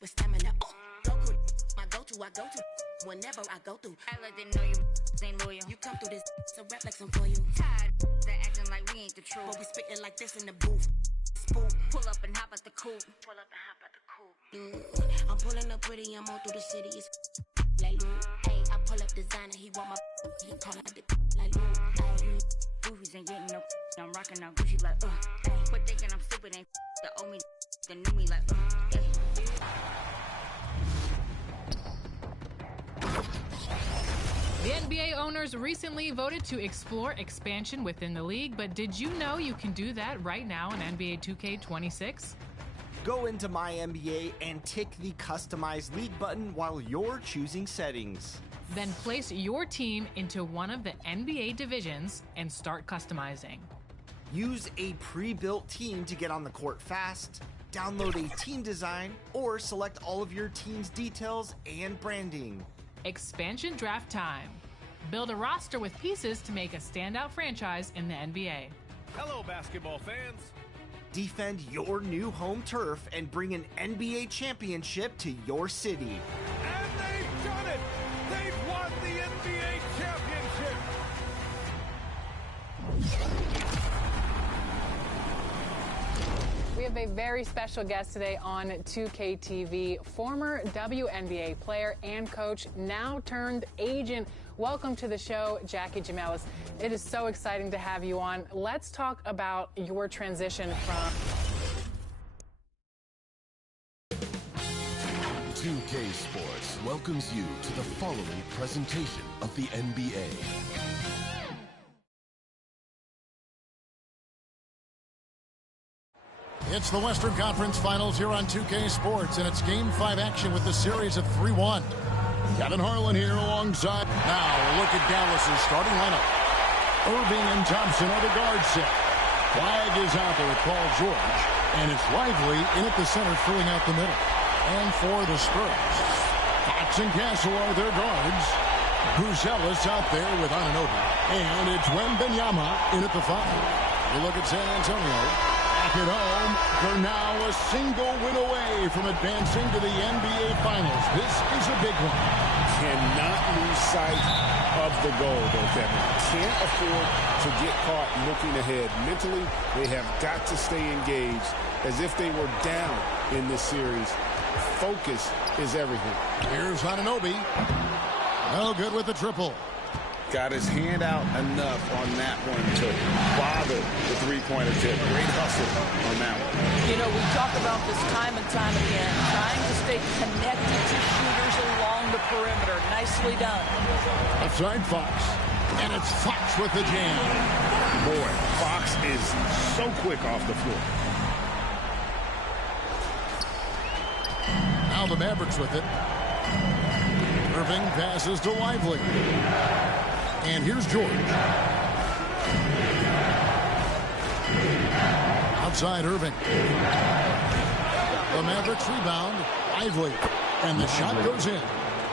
with stamina. Goku, my go-to, I go to whenever I go through. I like to know you ain't loyal. You come through this, so rap like some for you. Tired that acting like we ain't the truth. But we spittin' like this in the booth. Spook. Pull up and hop at the coupe. I'm pulling up pretty, I'm all through the city. It's like, hey, I pull up designer, he want my, he call out the like, hey. Goofies ain't getting no. I'm rocking out Gucci like, hey. Quit thinking I'm stupid, ain't that owe me, that knew me like, hey. The NBA owners recently voted to explore expansion within the league, but did you know you can do that right now in NBA 2K26? Go into My NBA and tick the Customize League button while you're choosing settings. Then place your team into one of the NBA divisions and start customizing. Use a pre-built team to get on the court fast, download a team design, or select all of your team's details and branding. Expansion draft time. Build a roster with pieces to make a standout franchise in the NBA. Hello, basketball fans. Defend your new home turf and bring an NBA championship to your city. And they've done it! They've won the NBA championship! We have a very special guest today on 2K TV, former WNBA player and coach, now turned agent. Welcome to the show, Jackie Jamelis. It is so exciting to have you on. Let's talk about your transition from 2K Sports welcomes you to the following presentation of the NBA. It's the Western Conference Finals here on 2K Sports, and it's Game 5 action with the series at 3-1. Kevin Harlan here alongside. Now, look at Dallas's starting lineup. Irving and Thompson are the guard set. Flag is out there at Paul George, and it's Lively in at the center, filling out the middle. And for the Spurs, Fox and Castle are their guards. Buzelis out there with Anunoby, and it's Wembanyama in at the 5. You look at San Antonio. Back at home, they're now a single win away from advancing to the NBA Finals. This is a big one. Cannot lose sight of the goal, though, Kevin. Can't afford to get caught looking ahead. Mentally, they have got to stay engaged as if they were down in this series. Focus is everything. Here's Anunoby. No good with the triple. Got his hand out enough on that one to bother the three-pointer tip. Great hustle on that one. You know, we talk about this time and time again, trying to stay connected to shooters along the perimeter. Nicely done. Outside Fox. And it's Fox with the jam. Boy, Fox is so quick off the floor. Now the Mavericks with it. Irving passes to Lively. And here's George. Outside Irving. The Mavericks rebound. Lively. And the shot goes in.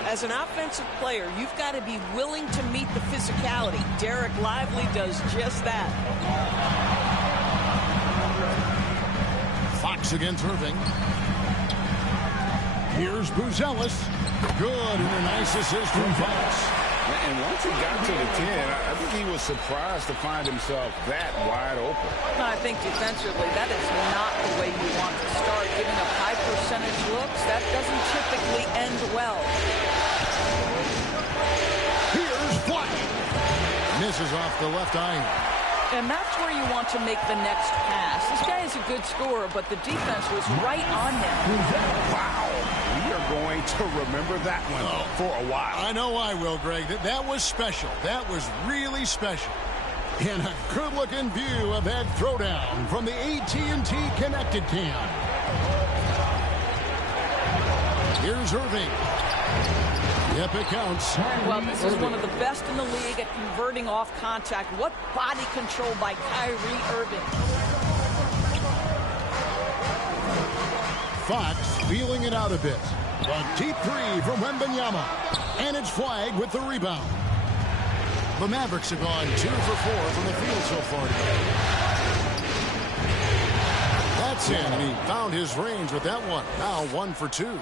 As an offensive player, you've got to be willing to meet the physicality. Derek Lively does just that. Fox against Irving. Here's Buzelis. Good, and a nice assist from Fox. And once he got to the 10, I think he was surprised to find himself that wide open. I think defensively, that is not the way you want to start. Giving up high percentage looks, that doesn't typically end well. Here's Flash. Misses off the left iron. And that's where you want to make the next pass. This guy is a good scorer, but the defense was right on him. Wow. We are going to remember that one for a while. I know I will, Greg. That was special. That was really special. And a good-looking view of that throwdown from the AT&T Connected Cam. Here's Irving. Yep, it counts. Well, this is one of the best in the league at converting off contact. What body control by Kyrie Irving. Fox feeling it out a bit. A deep three from Wembanyama. And it's Flag with the rebound. The Mavericks have gone 2 for 4 from the field so far today. That's in, and he found his range with that one. Now 1 for 2.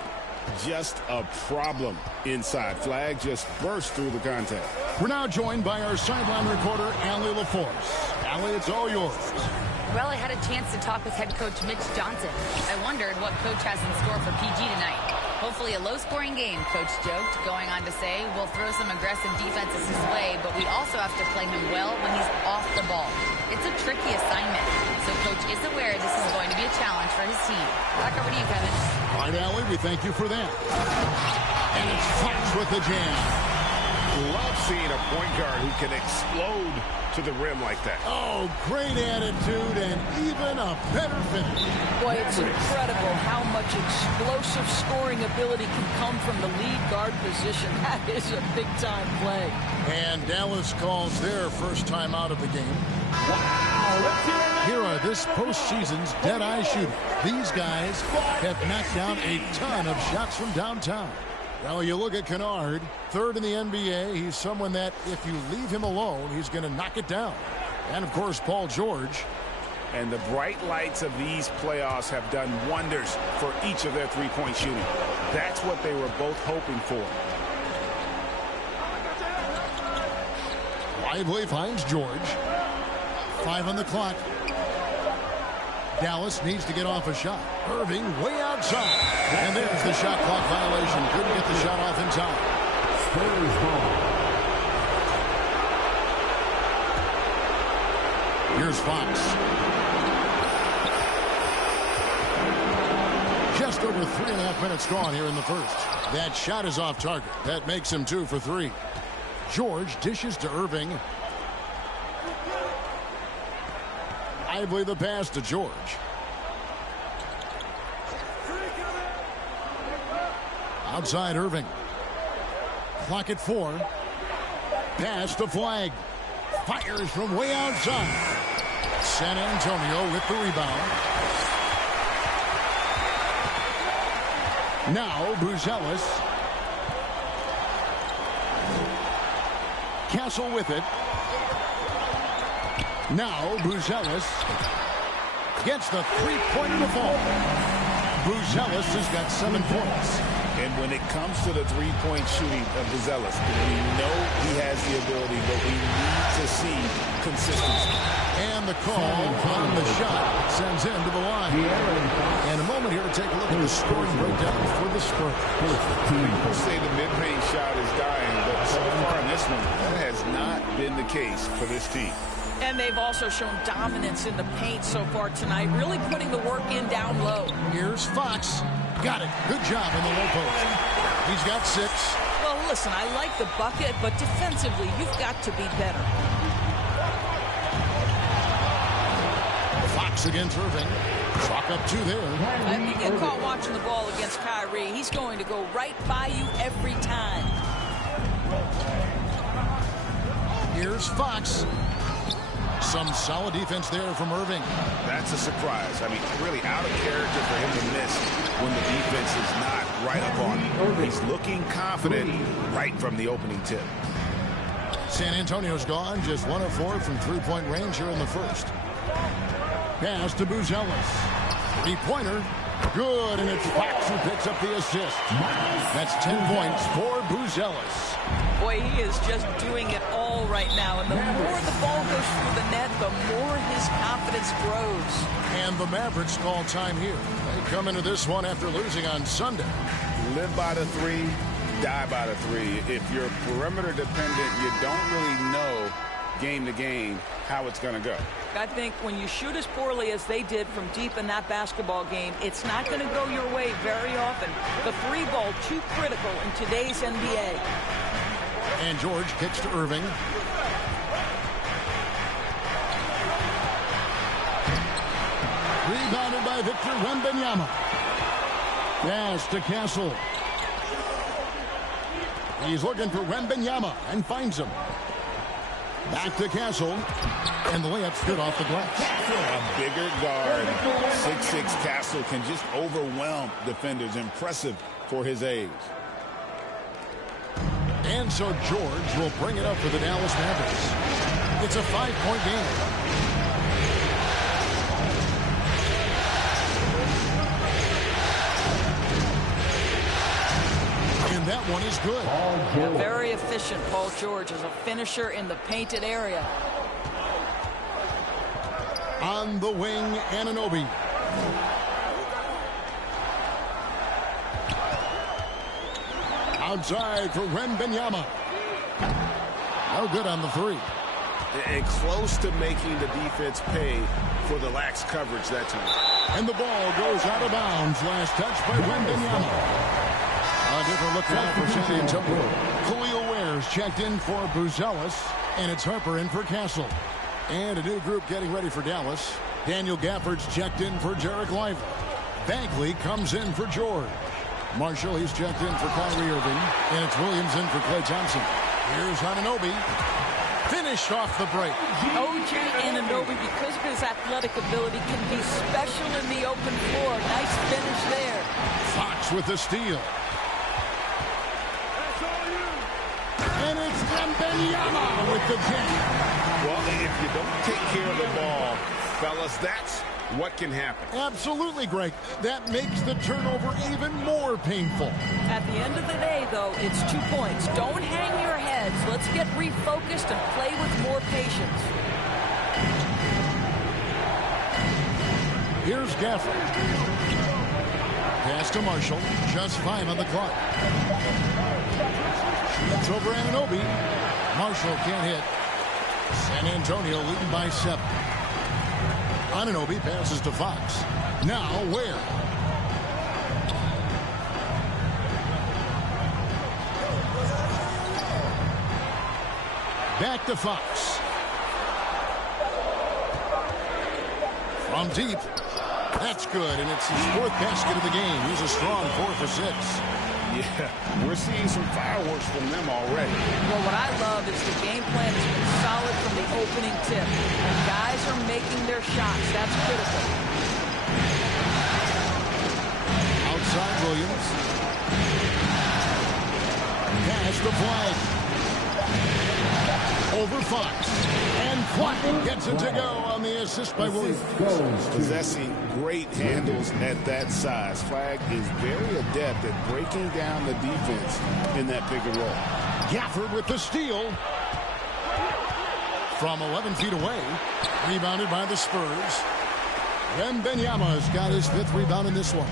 Just a problem inside. Flag just burst through the contact. We're now joined by our sideline reporter, Allie LaForce. Allie, it's all yours. Well, I had a chance to talk with head coach Mitch Johnson. I wondered what coach has in store for PG tonight. Hopefully a low-scoring game, coach joked, going on to say, we'll throw some aggressive defenses his way, but we also have to play him well when he's off the ball. It's a tricky assignment, so coach is aware this is going to be a challenge for his team. Back over to you, Kevin. All right, Allie, we thank you for that. And it's Fox with the jam. Love seeing a point guard who can explode to the rim like that. Oh, great attitude and even a better finish. Boy, it's incredible how much explosive scoring ability can come from the lead guard position. That is a big-time play. And Dallas calls their first time out of the game. Wow! Here are this postseason's dead-eye shooters. These guys have knocked down a ton of shots from downtown. Well, you look at Kennard, third in the NBA. He's someone that if you leave him alone, he's going to knock it down. And, of course, Paul George. And the bright lights of these playoffs have done wonders for each of their three-point shooting. That's what they were both hoping for. Lively finds George. 5 on the clock. Dallas needs to get off a shot. Irving way outside. And there's the shot clock violation. Couldn't get the shot off in time. Spurs ball. Here's Fox. Just over 3.5 minutes gone here in the first. That shot is off target. That makes him 2 for 3. George dishes to Irving. Lively the pass to George. Outside Irving. Clock at 4. Pass to Flag. Fires from way outside. San Antonio with the rebound. Now Buzelis. Castle with it. Now Buzelis gets the three-pointer to fall. Buzelis has got 7 points. And when it comes to the three-point shooting of Buzelis, we know he has the ability, but we need to see consistency. And the call on the shot sends him to the line. And a moment here to take a look at the scoring breakdown for the Spurs. People say the mid-range shot is dying, but so far in this one, that has not been the case for this team. And they've also shown dominance in the paint so far tonight, really putting the work in down low. Here's Fox. Got it. Good job in the low post. He's got 6. Well, listen, I like the bucket, but defensively, you've got to be better. Fox against Irving. Chalk up 2 there. If you get caught watching the ball against Kyrie, he's going to go right by you every time. Here's Fox. Some solid defense there from Irving. That's a surprise. I mean, really out of character for him to miss when the defense is not right up on him. He's looking confident right from the opening tip. San Antonio's gone. Just 1 of 4 from three-point range here in the first. Pass to Buzelis. Three-pointer. Good, and it's Fox who picks up the assist. That's 10 points for Buzelis. Boy, he is just doing it all right now. And the more the ball goes through the net, the more his confidence grows. And the Mavericks call time here. They come into this one after losing on Sunday. Live by the 3, die by the 3. If you're perimeter dependent, you don't really know game to game how it's going to go. I think when you shoot as poorly as they did from deep in that basketball game, it's not going to go your way very often. The 3 ball too critical in today's NBA. And George kicks to Irving. Rebounded by Victor Wembanyama. Pass to Castle. He's looking for Wembanyama and finds him. Back to Castle. And the layup's good off the glass. A bigger guard, 6'6" Castle can just overwhelm defenders. Impressive for his age. And so George will bring it up for the Dallas Mavericks. It's a 5-point game. that one is good. Yeah, very efficient, Paul George, as a finisher in the painted area. On the wing, Anunoby. Outside for Wembanyama. No good on the three. And close to making the defense pay for the lax coverage that time. And the ball goes out of bounds. Last touch by Wembanyama. A different look now for San Antonio. Khalil Ware's checked in for Buzelis, and it's Harper in for Castle. And a new group getting ready for Dallas. Daniel Gafford's checked in for Derek Lively. Bagley comes in for George. Marshall, he's checked in for Kyrie Irving. And it's Williams in for Klay Thompson. Here's Anunoby. Finished off the break. OG Anunoby, because of his athletic ability, can be special in the open floor. Nice finish there. Fox with the steal. And it's Wembanyama with the jam. Well, if you don't take care of the ball, fellas, that's what can happen. Absolutely, Greg. That makes the turnover even more painful. At the end of the day, though, it's 2 points. Don't hang your heads. Let's get refocused and play with more patience. Here's Gafford. Pass to Marshall. Just 5 on the clock. Shoots over Anunoby. Marshall can't hit. San Antonio leading by 7. Anunoby passes to Fox. Now Ware. Back to Fox. From deep. That's good, and it's his 4th basket of the game. He's a strong 4 for 6. Yeah, we're seeing some fireworks from them already. Well, what I love is the game plan has been solid from the opening tip. And guys are making their shots. That's critical. Outside Williams. Pass the flag. Over Fox. And Flag gets it to go on the assist by Williams. Possessing great handles at that size. Flag is very adept at breaking down the defense in that pick and roll. Gafford with the steal. From 11 feet away. Rebounded by the Spurs. Wembanyama's got his 5th rebound in this one.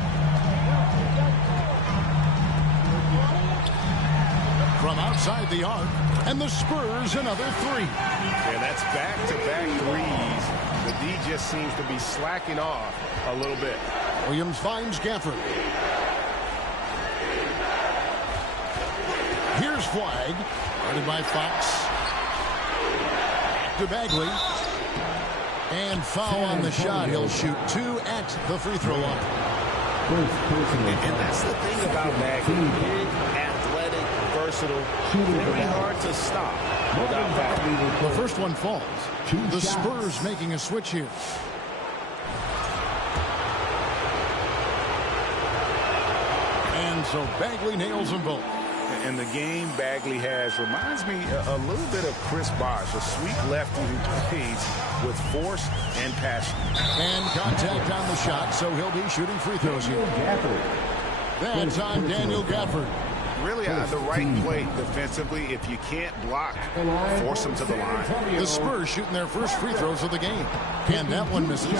From outside the arc. And the Spurs another 3. And that's back-to-back threes. The D just seems to be slacking off a little bit. Williams finds Gafford. Here's Flag. Guarded by Fox. Back to Bagley. And foul on the shot. He'll shoot 2 at the free throw line. And that's the thing about Bagley. Big, athletic, versatile. Very hard to stop without foul. The first one falls. The Spurs making a switch here. And so Bagley nails them both. And the game Bagley has reminds me a little bit of Chris Bosh, a sweet lefty who plays with force and passion. And contact on the shot, so he'll be shooting free throws here. That's on Daniel Gafford. Really on the right play defensively. If you can't block, force them to the line. The Spurs shooting their first free throws of the game. And that one misses.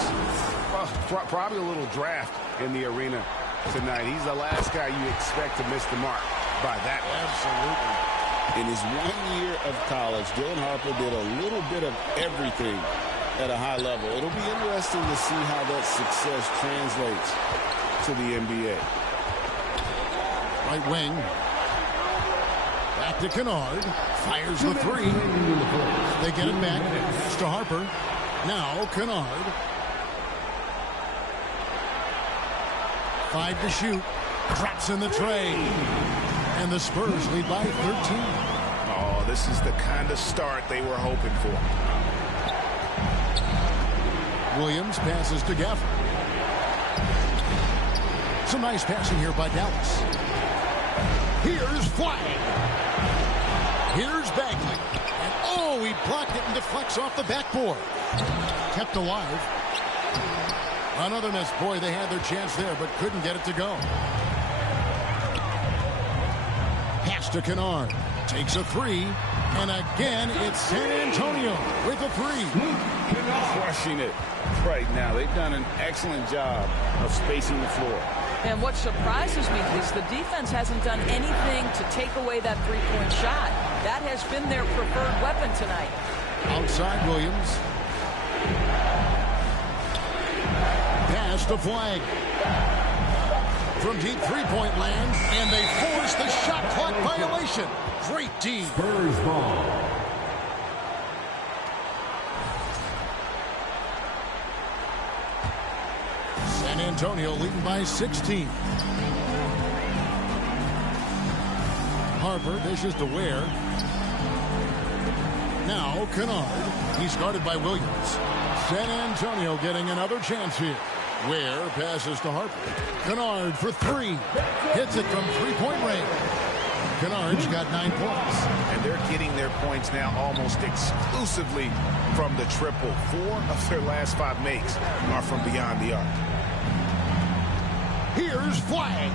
Well, probably a little draft in the arena tonight. He's the last guy you expect to miss the mark by that. Absolutely. In his 1 year of college, Dylan Harper did a little bit of everything at a high level. It'll be interesting to see how that success translates to the NBA. Right wing. Back to Kennard. Fires the 3. They get it back. It's to Harper. Now Kennard. 5 to shoot. Drops in the tray. And the Spurs lead by 13. Oh, this is the kind of start they were hoping for. Williams passes to Gafford. Some nice passing here by Dallas. Here's Flag. Here's Bagley. And oh, he blocked it and deflects off the backboard. Kept alive. Another miss. Boy, they had their chance there, but couldn't get it to go. to Kennard. Takes a three. And again, it's San Antonio with a three. Crushing it right now. They've done an excellent job of spacing the floor. And what surprises me is the defense hasn't done anything to take away that three-point shot. That has been their preferred weapon tonight. Outside Williams. Pass to Flag. From deep three-point land, and they force the shot clock violation. Great D. Spurs ball. San Antonio leading by 16. Harper dishes to Ware. Now Kennard. He's guarded by Williams. San Antonio getting another chance here. Ware passes to Harper. Kennard for three. Hits it from three-point range. Kennard's got 9 points. And they're getting their points now almost exclusively from the triple. 4 of their last 5 makes are from beyond the arc. Here's Flag.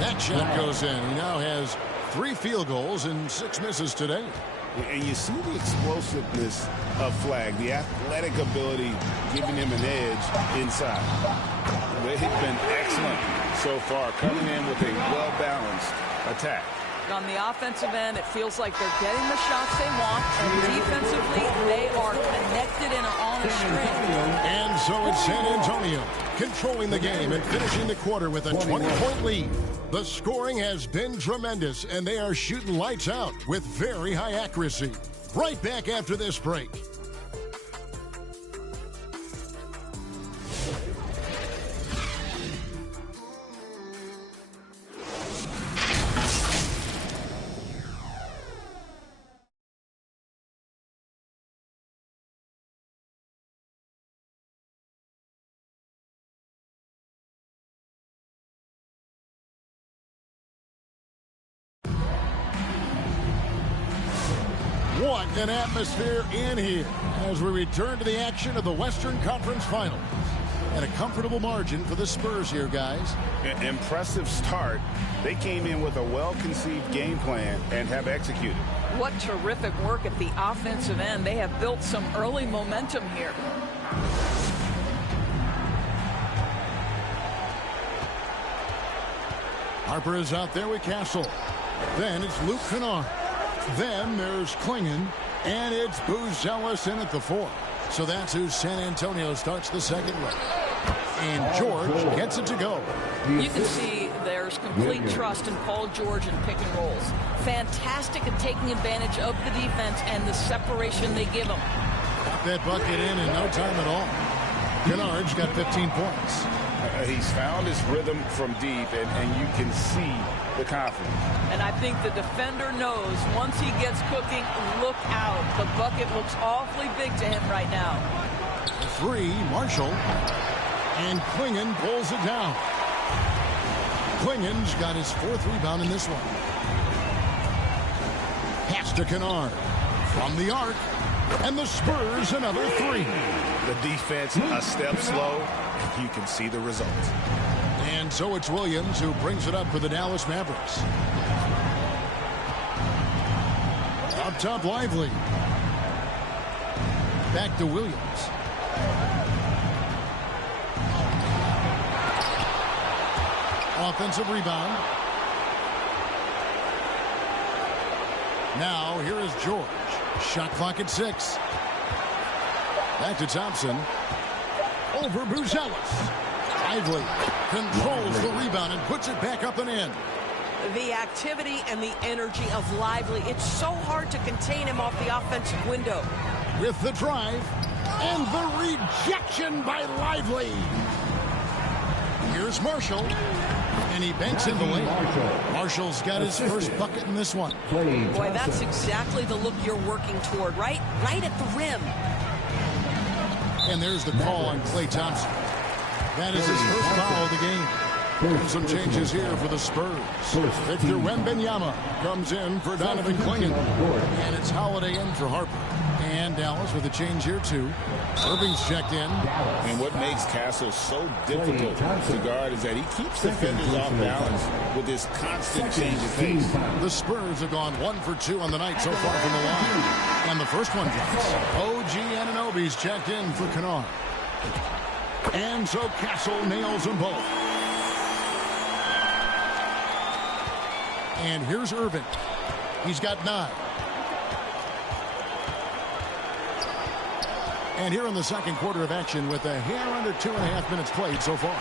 That shot goes in. He now has 3 field goals and 6 misses today. And you see the explosiveness of Flag, the athletic ability giving him an edge inside. They've been excellent so far, coming in with a well-balanced attack. On the offensive end, it feels like they're getting the shots they want, and defensively, they are connected and are on a string. And so it's San Antonio controlling the game and finishing the quarter with a 20-point lead. The scoring has been tremendous, and they are shooting lights out with very high accuracy. Right back after this break. What an atmosphere in here as we return to the action of the Western Conference Finals. And a comfortable margin for the Spurs here, guys. Impressive start. They came in with a well-conceived game plan and have executed. What terrific work at the offensive end. They have built some early momentum here. Harper is out there with Castle. Then it's Luke Kennard. Then there's Klingon, and it's Buzelis in at the 4. So that's who San Antonio starts the second with. And George gets it to go. You can see there's complete trust in Paul George in pick and rolls. Fantastic at taking advantage of the defense and the separation they give him. Got that bucket in no time at all. Kennard's got 15 points. He's found his rhythm from deep, and you can see the confidence. And I think the defender knows once he gets cooking, look out. The bucket looks awfully big to him right now. 3, Marshall. And Klingon pulls it down. Klingon's got his 4th rebound in this one. Pass to Kennard. From the arc. And the Spurs another 3. The defense a step slow. You can see the result. And so it's Williams who brings it up for the Dallas Mavericks. Up top, Lively. Back to Williams. Offensive rebound. Now here is George. Shot clock at 6. Back to Thompson. Over Buzelis. Lively controls the rebound and puts it back up and in. The activity and the energy of Lively. It's so hard to contain him off the offensive window. With the drive and the rejection by Lively. Here's Marshall. And he banks in the lane. Marshall's got his first bucket in this one. Boy, that's exactly the look you're working toward, right? Right at the rim. And there's the call on Klay Thompson. That is his first foul of the game. And some changes here for the Spurs. Victor Wembanyama comes in for Donovan Klingon. And it's Holiday in for Harper. And And Dallas with a change here, too. Irving's checked in. And what makes Castle so difficult to guard is that he keeps defenders off balance with his constant change of pace. The Spurs have gone 1 for 2 on the night so far from the line. And the first one drops. OG Anunoby's checked in for Kennard. And so Castle nails them both. And here's Irving. He's got 9. And here in the second quarter of action with a hair under 2.5 minutes played so far.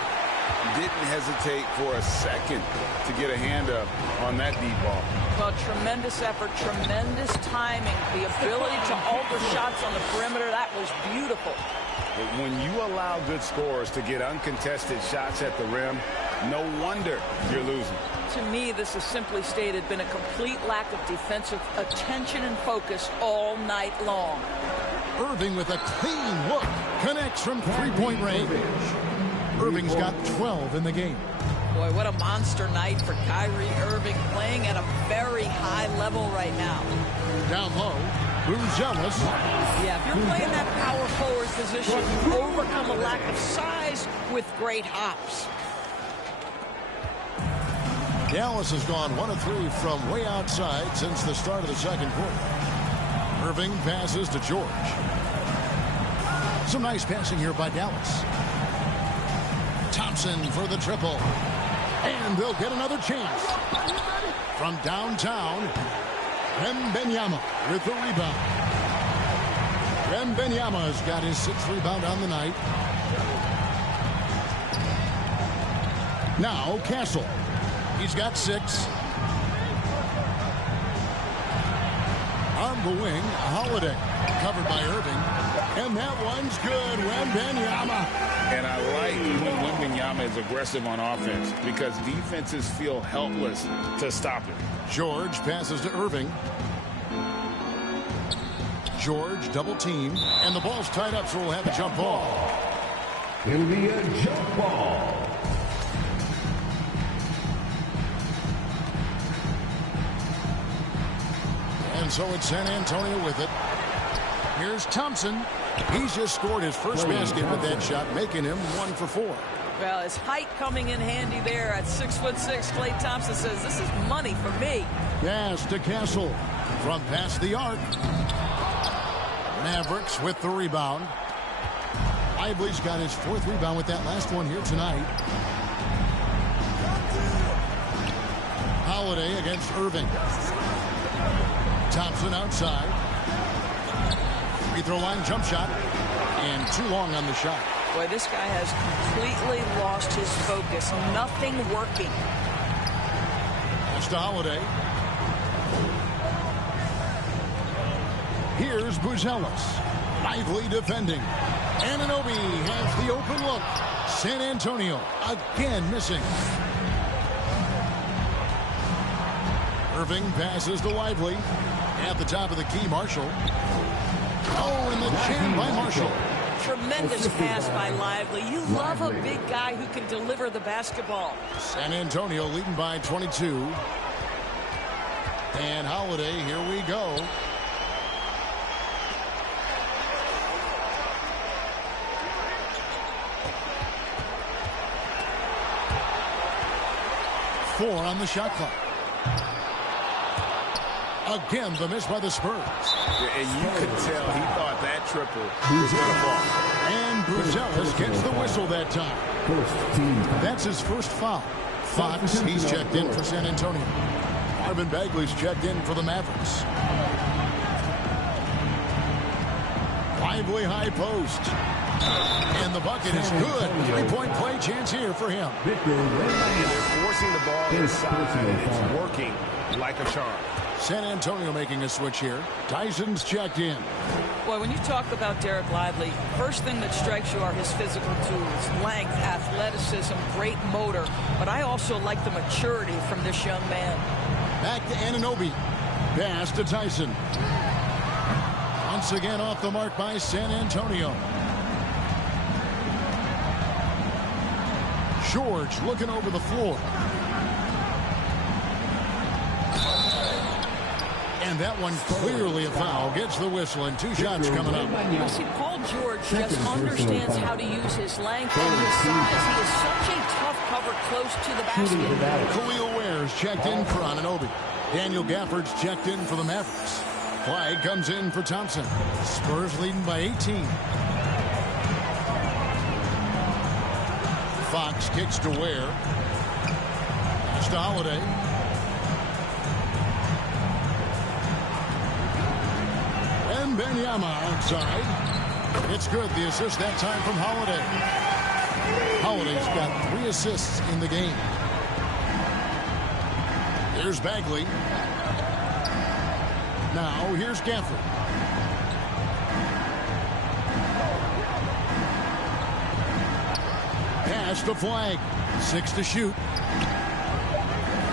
Didn't hesitate for a second to get a hand up on that deep ball. Well, tremendous effort, tremendous timing, the ability to alter shots on the perimeter. That was beautiful. But when you allow good scorers to get uncontested shots at the rim, no wonder you're losing. To me, this is simply stated been a complete lack of defensive attention and focus all night long. Irving with a clean look. Connects from three-point range. Irving's got 12 in the game. Boy, what a monster night for Kyrie Irving, playing at a very high level right now. Down low, Buzelis. Yeah, if you're playing that power forward position, you overcome a lack of size with great hops. Dallas has gone 1 of 3 from way outside since the start of the second quarter. Irving passes to George. Some nice passing here by Dallas. Thompson for the triple. And they'll get another chance. From downtown, Wembanyama with the rebound. Wembanyama's got his 6th rebound on the night. Now Castle. He's got 6. On the wing, Holiday. Covered by Irving. And that one's good. Wembanyama. And I like when Wembanyama is aggressive on offense because defenses feel helpless to stop him. George passes to Irving. George double team. And the ball's tied up, so we'll have a jump ball. It'll be a jump ball. And so it's San Antonio with it. Here's Thompson. He's just scored his first basket with that shot, making him 1 for 4. Well, his height coming in handy there at 6'6". Klay Thompson says, this is money for me. Pass to Castle from past the arc. Mavericks with the rebound. Lively's got his 4th rebound with that last one here tonight. Holiday against Irving. Thompson outside. Free throw line jump shot. And too long on the shot. Boy, this guy has completely lost his focus. Nothing working. That's to Holiday. Here's Buzelis. Lively defending. Anunoby has the open look. San Antonio again missing. Irving passes to Lively. At the top of the key, Marshall. Oh, and the jam by Marshall. Tremendous pass by Lively. You love a big guy who can deliver the basketball. San Antonio leading by 22. And Holiday, here we go. Four on the shot clock. Again, the miss by the Spurs. Yeah, and you could tell he thought that triple was going to fall. And Buzelis gets the whistle that time. That's his first foul. Fox, he's checked in for San Antonio. Marvin Bagley's checked in for the Mavericks. Lively high post. And the bucket is good. 3-point play chance here for him. They're forcing the ball inside. It's working like a charm. San Antonio making a switch here. Tyson's checked in. Boy, when you talk about Derek Lively, first thing that strikes you are his physical tools, length, athleticism, great motor. But I also like the maturity from this young man. Back to Anunoby. Pass to Tyson. Once again off the mark by San Antonio. George looking over the floor. And that one clearly a foul. Gets the whistle, and 2 shots coming up. You see, Paul George just understands how to use his length and his size. He is such a tough cover close to the basket. Khalil Ware's checked in for Anunoby. Daniel Gafford's checked in for the Mavericks. Flag comes in for Thompson. Spurs leading by 18. Fox kicks to Ware. Pass to Holiday. And Benyama outside. It's good. The assist that time from Holiday. Holiday's got 3 assists in the game. Here's Bagley. Now here's Gafford. Pass to Flag. 6 to shoot.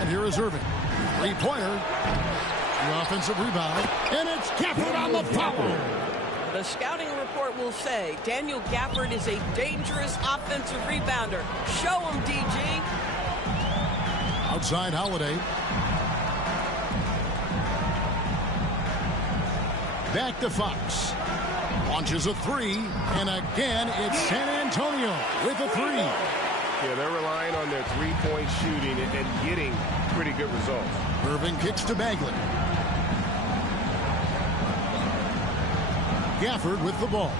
And here is Irving. 3-pointer. The offensive rebound. And it's Gafford on the foul. The scouting report will say Daniel Gafford is a dangerous offensive rebounder. Show him, DG. Outside Holiday. Back to Fox. Launches a 3. And again, it's San Antonio with a 3. Yeah, they're relying on their 3-point shooting and getting pretty good results. Irving kicks to Bagley. Gafford with the ball.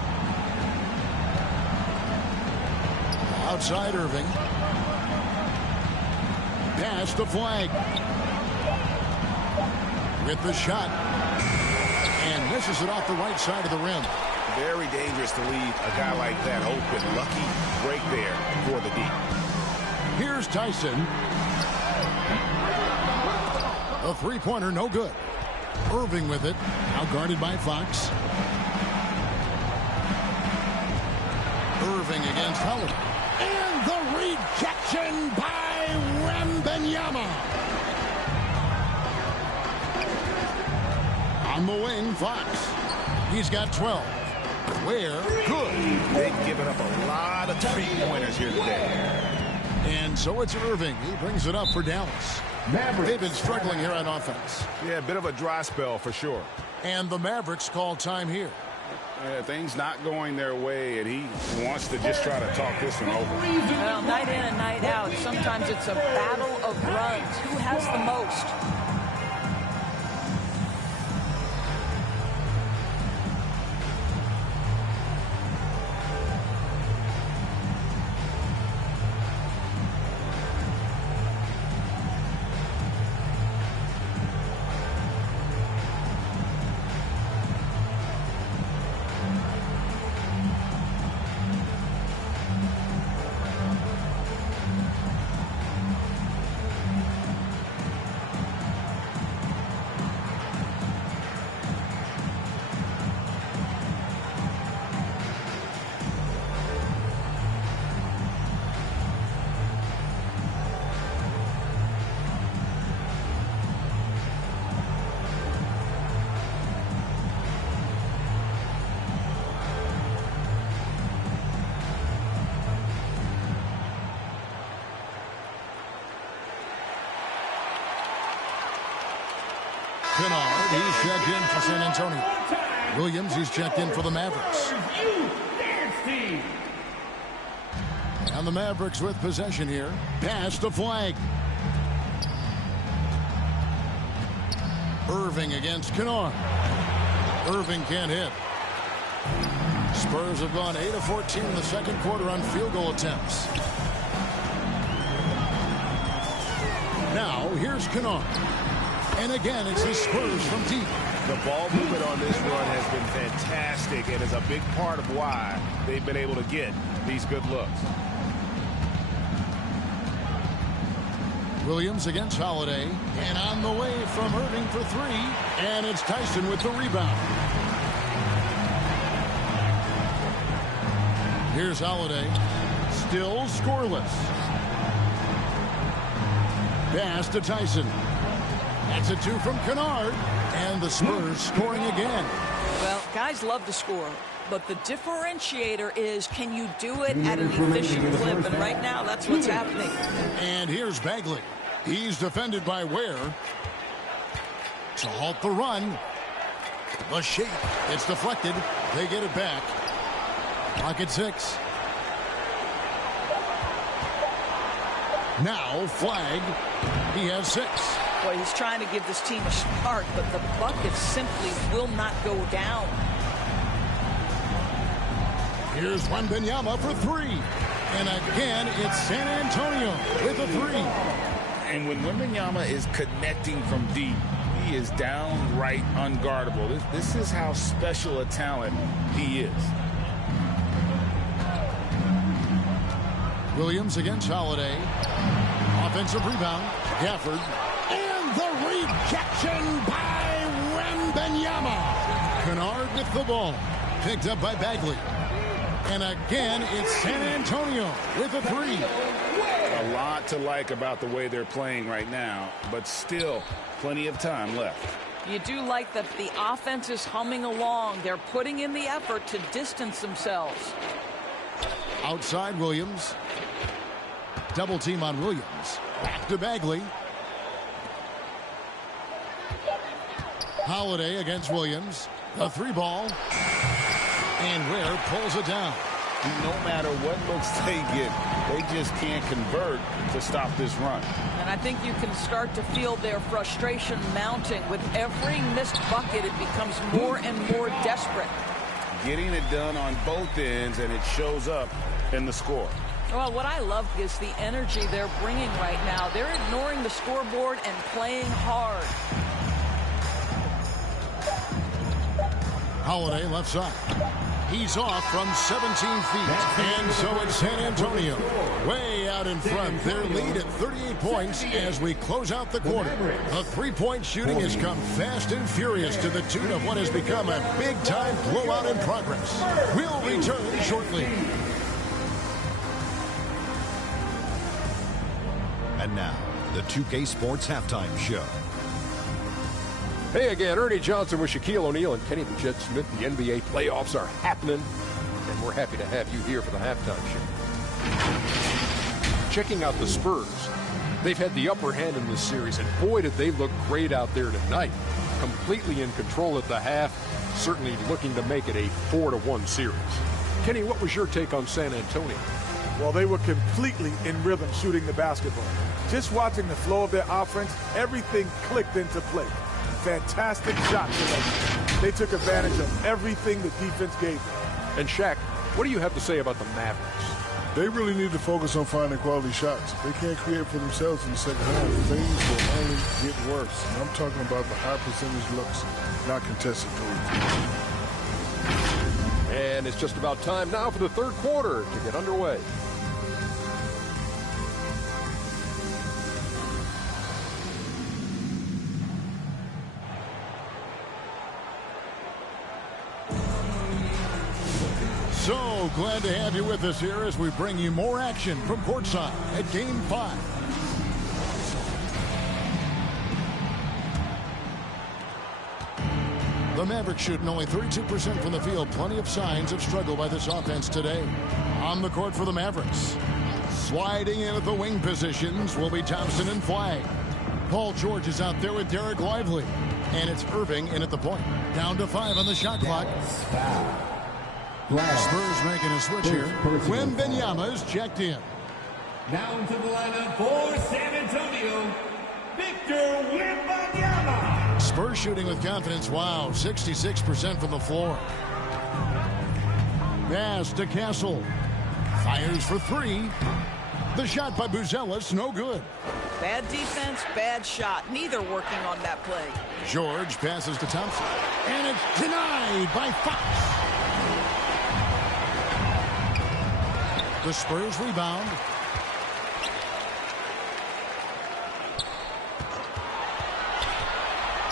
Outside Irving. Pass to Flag. With the shot. And misses it off the right side of the rim. Very dangerous to leave a guy like that open. Lucky break there for the deep. Here's Tyson. A 3-pointer, no good. Irving with it. Now guarded by Fox. Irving against Holiday. And the rejection by Wembanyama. On the wing, Fox. He's got 12. Where? Good. They've given up a lot of 3-pointers here today. And so it's Irving. He brings it up for Dallas. They've been struggling here on offense. Yeah, a bit of a dry spell for sure. And the Mavericks call time here. Yeah, things not going their way, and he wants to just try to talk this one over. Well, night in and night out, sometimes it's a battle of runs. Who has the most? Kennard, he's checked in for San Antonio. Williams, he's checked in for the Mavericks. And the Mavericks with possession here. Pass to Flag. Irving against Kennard. Irving can't hit. Spurs have gone 8 of 14 in the second quarter on field goal attempts. Now, here's Kennard. And again, it's the Spurs from deep. The ball movement on this run has been fantastic and is a big part of why they've been able to get these good looks. Williams against Holiday. And on the way from Irving for 3. And it's Tyson with the rebound. Here's Holiday. Still scoreless. Pass to Tyson. That's a 2 from Kennard. And the Spurs scoring again. Well, guys love to score, but the differentiator is, can you do it at an efficient clip? And right now, that's what's happening. And here's Bagley. He's defended by Ware. to halt the run. The shape. It's deflected. They get it back. Clock at 6. Now flag. He has 6. Boy, he's trying to give this team a start, but the bucket simply will not go down. Here's Wembanyama for 3. And again, it's San Antonio with a 3. And when Wembanyama is connecting from deep, he is downright unguardable. This is how special a talent he is. Williams against Holiday. Offensive rebound. Gafford. And the rejection by Wembanyama. Kennard with the ball. Picked up by Bagley. And again, it's San Antonio with a 3. A lot to like about the way they're playing right now, but still plenty of time left. You do like that the offense is humming along. They're putting in the effort to distance themselves. Outside Williams. Double team on Williams. Back to Bagley. Holiday against Williams. A 3-ball. And Ware pulls it down. No matter what looks they get, they just can't convert to stop this run. And I think you can start to feel their frustration mounting. With every missed bucket, it becomes more and more desperate. Getting it done on both ends, and it shows up in the score. Well, what I love is the energy they're bringing right now. They're ignoring the scoreboard and playing hard. Holiday left side. He's off from 17 feet. And so it's San Antonio way out in front. Their lead at 38 points as we close out the quarter. The three-point shooting has come fast and furious to the tune of what has become a big-time blowout in progress. We'll return shortly. And now, the 2K Sports Halftime Show. Hey again, Ernie Johnson with Shaquille O'Neal and Kenny the Jet Smith. The NBA playoffs are happening, and we're happy to have you here for the halftime show. Checking out the Spurs. They've had the upper hand in this series, and boy, did they look great out there tonight. Completely in control at the half, certainly looking to make it a 4-1 series. Kenny, what was your take on San Antonio? Well, they were completely in rhythm shooting the basketball. Just watching the flow of their offense, everything clicked into play. Fantastic shot selection. They took advantage of everything the defense gave them. And Shaq, what do you have to say about the Mavericks? They really need to focus on finding quality shots. If they can't create for themselves in the second half, things will only get worse. And I'm talking about the high percentage looks, not contested threes. And it's just about time now for the third quarter to get underway. So glad to have you with us here as we bring you more action from courtside at Game 5. The Mavericks shooting only 32% from the field. Plenty of signs of struggle by this offense today. On the court for the Mavericks. Sliding in at the wing positions will be Thompson and Flag. Paul George is out there with Derek Lively. And it's Irving in at the point. Down to 5 on the shot clock. Spurs making a switch here. Wembanyama is checked in. Now into the lineup for San Antonio, Victor Wembanyama. Spurs shooting with confidence. Wow, 66% from the floor. Pass to Castle. Fires for 3. The shot by Buzelis, no good. Bad defense, bad shot. Neither working on that play. George passes to Thompson. And it's denied by Fox. The Spurs rebound.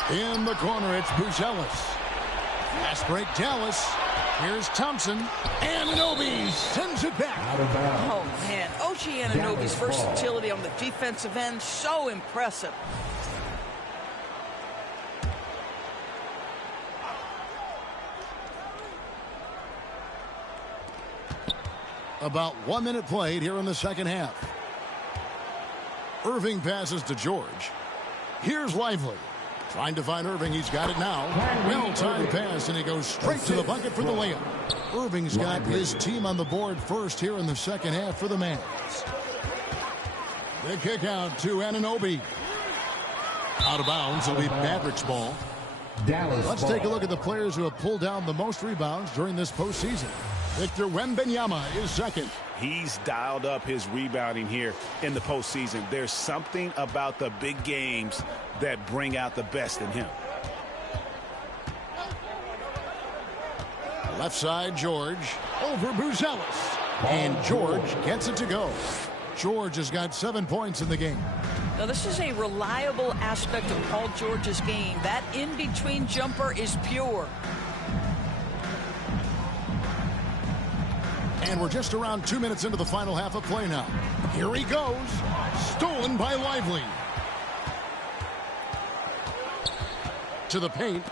In the corner, it's Buzelis. Fast break, Dallas. Here's Thompson. Anunoby sends it back. Oh, man. OG Anunoby's versatility on the defensive end, so impressive. About 1 minute played here in the second half. Irving passes to George. Here's Lively. Trying to find Irving. He's got it now. Well-timed pass, and he goes straight to the bucket for the layup. Irving's got his team on the board first here in the second half for the Mavs. The kick out to Anunoby. Out of bounds. It'll be Mavericks ball. Let's take a look at the players who have pulled down the most rebounds during this postseason. Victor Wembanyama is second. He's dialed up his rebounding here in the postseason. There's something about the big games that bring out the best in him. Left side, George over Buzelis. And George gets it to go. George has got 7 points in the game. Now, this is a reliable aspect of Paul George's game. That in-between jumper is pure. And we're just around 2 minutes into the final half of play now. Here he goes. Stolen by Lively. To the paint.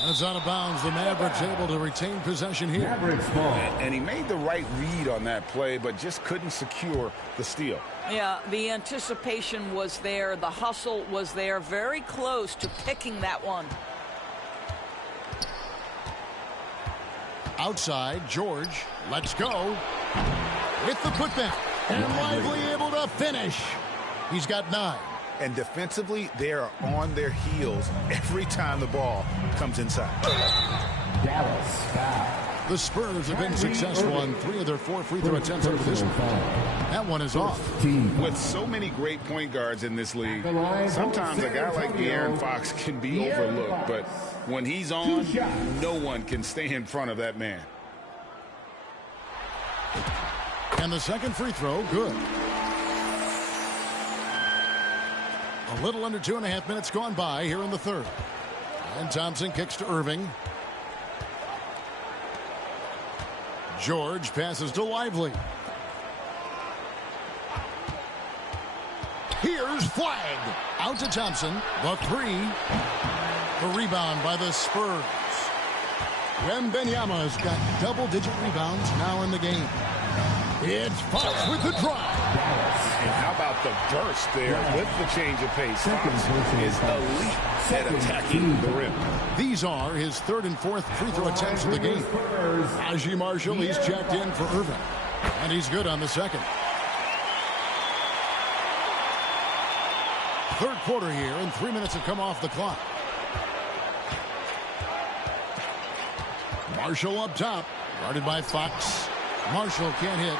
And it's out of bounds. The Mavericks able to retain possession here. And he made the right read on that play, but just couldn't secure the steal. Yeah, the anticipation was there. The hustle was there. Very close to picking that one. Outside, George. Let's go. With the putback. And Lively able to finish. He's got 9. And defensively, they are on their heels every time the ball comes inside. The Spurs have been successful on 3 of their 4 free throw attempts up to this one. That one is off. With so many great point guards in this league, sometimes a guy like De'Aaron Fox can be overlooked. But when he's on, no one can stay in front of that man. And the second free throw, good. A little under 2.5 minutes gone by here in the third. And Thompson kicks to Irving. George passes to Lively. Here's Flag. Out to Thompson. The 3. The rebound by the Spurs. Wembanyama's got double-digit rebounds now in the game. It's Fox with the drive. And how about the burst there with the change of pace? Fox is elite at attacking the rim. These are his 3rd and 4th free throw attempts of the game. Najee Marshall, he's checked in for Irving. And he's good on the second. Third quarter here, and 3 minutes have come off the clock. Marshall up top, guarded by Fox. Marshall can't hit.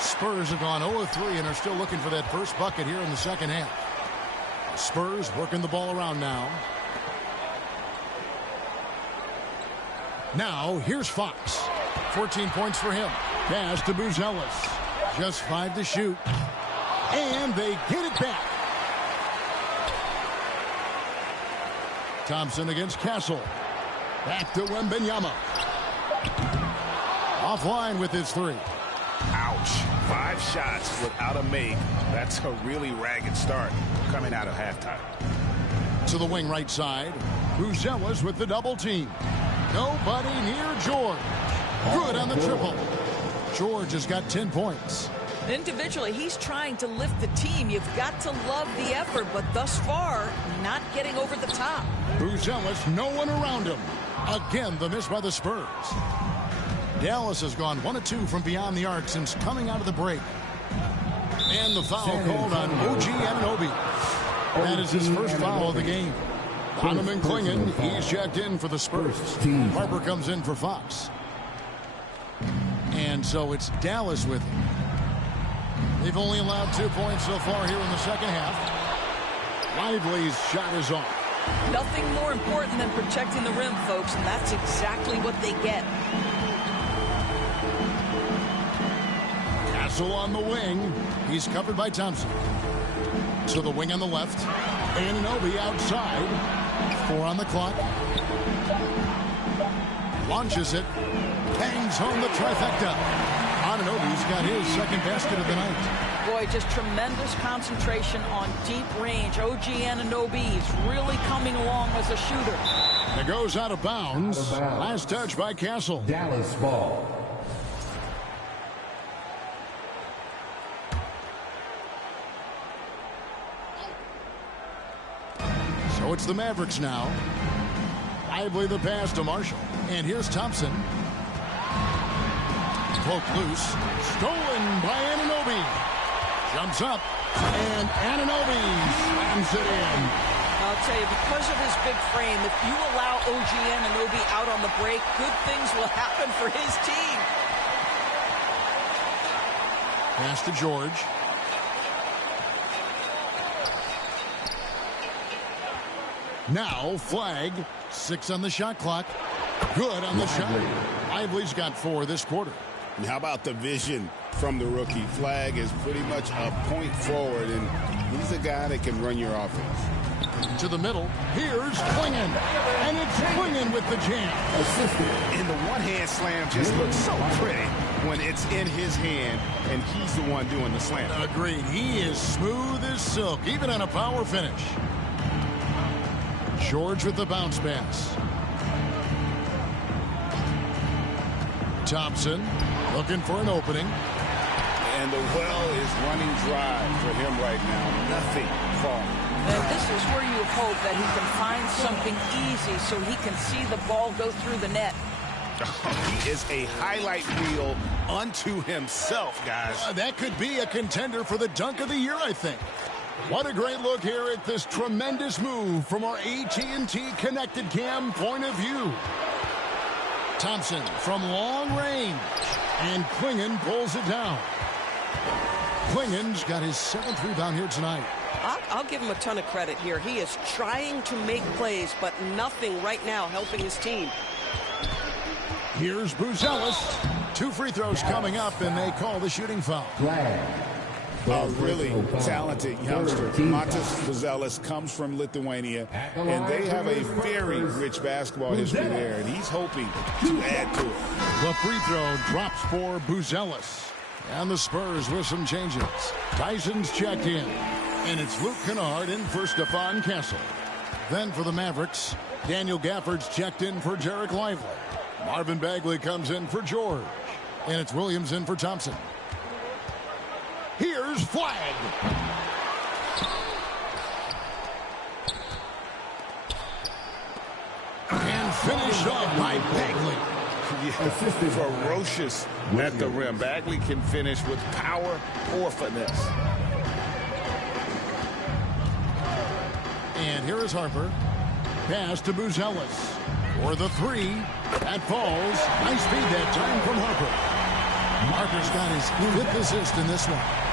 Spurs have gone 0-3 and are still looking for that first bucket here in the second half. Spurs working the ball around now. Now, here's Fox. 14 points for him. Pass to Buzelis. Just 5 to shoot. And they get it back. Thompson against Castle. Back to Wembanyama. Offline with his 3. Ouch. 5 shots without a make. That's a really ragged start coming out of halftime. To the wing right side. Buzelis with the double team. Nobody near George. Good on the triple. George has got 10 points. Individually, he's trying to lift the team. You've got to love the effort, but thus far, not getting over the top. Buzelis, no one around him. Again, the miss by the Spurs. Dallas has gone 1 of 2 from beyond the arc since coming out of the break. And the foul called on OG Anunoby. That is his first foul of the game. Donovan Clingan, he's checked in for the Spurs. Harper comes in for Fox. And so it's Dallas with him. They've only allowed 2 points so far here in the second half. Lively's shot is off. Nothing more important than protecting the rim, folks, and that's exactly what they get. Castle on the wing. He's covered by Thompson. To the wing on the left. Anunoby outside. 4 on the clock. Launches it. Bangs home the trifecta. Anunoby's got his second basket of the night. Boy, just tremendous concentration on deep range. OG Anunoby is really coming along as a shooter. It goes out of bounds. Last touch by Castle. Dallas ball. So it's the Mavericks now. Lively the pass to Marshall. And here's Thompson. Poked loose. Stolen by Anunoby. Jumps up. And Anunoby slams it in. I'll tell you, because of his big frame, if you allow OG Anunoby out on the break, good things will happen for his team. Pass to George. Now flag. 6 on the shot clock. Good on the shot. Lively's got 4 this quarter. And how about the vision from the rookie? Flag is pretty much a point forward, and he's a guy that can run your offense. To the middle. Here's Klingon. And it's Klingon with the jam. And the one-hand slam just looks so pretty when it's in his hand, and he's the one doing the slam. Agreed. He is smooth as silk, even on a power finish. George with the bounce pass. Thompson looking for an opening. And the well is running dry for him right now. Nothing falling. And this is where you hope that he can find something easy so he can see the ball go through the net. He is a highlight reel unto himself, guys. That could be a contender for the dunk of the year, I think. What a great look here at this tremendous move from our AT&T Connected Cam point of view. Thompson from long range. And Klingon pulls it down. Klingon's got his 7th rebound here tonight. I'll give him a ton of credit here. He is trying to make plays, but nothing right now helping his team. Here's Buzelis. 2 free throws coming up, and they call the shooting foul. A really talented youngster. Matas Buzelis comes from Lithuania, and they have a very rich basketball history there, and he's hoping to add to it. The free throw drops for Buzelis. And the Spurs with some changes. Tyson's checked in. And it's Luke Kennard in for Stephon Castle. Then for the Mavericks, Daniel Gafford's checked in for Jarek Lively. Marvin Bagley comes in for George. And it's Williams in for Thompson. Here's Flag. And finished off by Bagley. Yeah, ferocious at the rim. Bagley can finish with power or finesse. And here is Harper. Pass to Buzelis. For the 3. That falls. Nice feed that time from Harper. Harper's got his 5th assist in this one.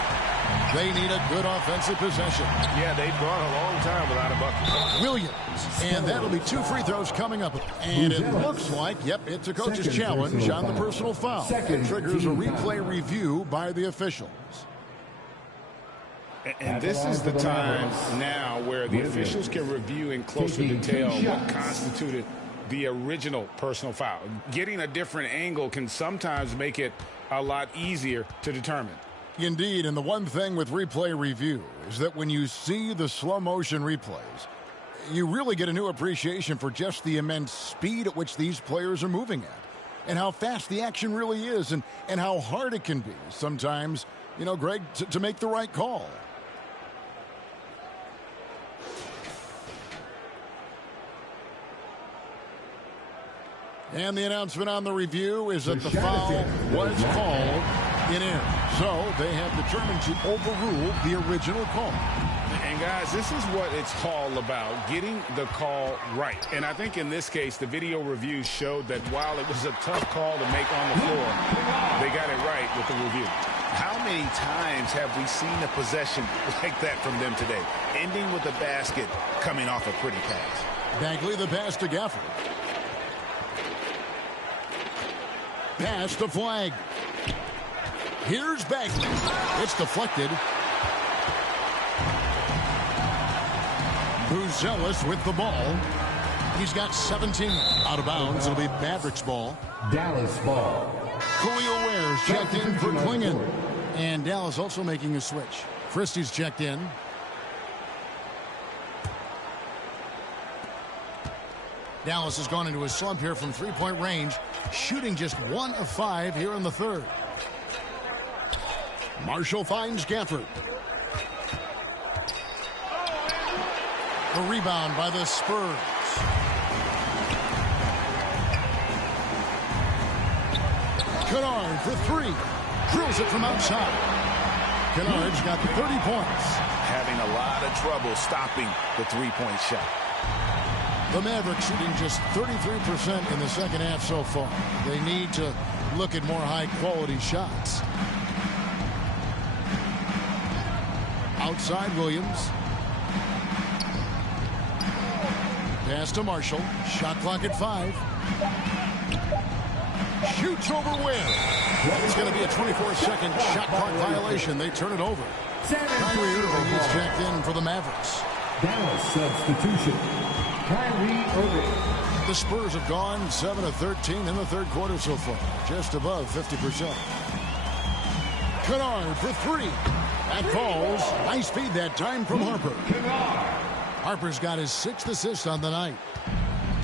They need a good offensive possession. Yeah, they've gone a long time without a bucket. Williams. And that'll be 2 free throws coming up. And it looks like, yep, it's a coach's challenge on the personal foul. It triggers a replay review by the officials. And this is the time now where the officials can review in closer detail what constituted the original personal foul. Getting a different angle can sometimes make it a lot easier to determine. Indeed, and the one thing with replay review is that when you see the slow motion replays, you really get a new appreciation for just the immense speed at which these players are moving at, and how fast the action really is, and how hard it can be sometimes, you know, Greg, to make the right call. And the announcement on the review is that the foul was called in air. So they have determined to overrule the original call. And guys, this is what it's all about, getting the call right. And I think in this case, the video review showed that while it was a tough call to make on the floor, they got it right with the review. How many times have we seen a possession like that from them today, ending with a basket coming off a pretty pass? Bagley the pass to Gafford. Pass to Flag. Here's Bagley. It's deflected. Buzelis with the ball. He's got 17 out of bounds. It'll be Mavericks ball. Dallas ball. Khalil Ware's checked in for Klingon. And Dallas also making a switch. Christie's checked in. Dallas has gone into a slump here from three-point range, shooting just 1 of 5 here in the third. Marshall finds Gafford. The rebound by the Spurs. Kennard for three. Drills it from outside. Kennard's got 30 points. Having a lot of trouble stopping the three-point shot. The Mavericks shooting just 33% in the second half so far. They need to look at more high-quality shots. Outside Williams. Pass to Marshall. Shot clock at 5. Shoots over Wynn. It's going to be a 24-second shot clock violation. They turn it over. Kyrie Irving is checked in for the Mavericks. Dallas substitution. Kyrie Irving. The Spurs have gone 7 of 13 in the third quarter so far. Just above 50%. Kennard for three. That falls. Nice feed that time from Harper. Harper's got his 6th assist on the night.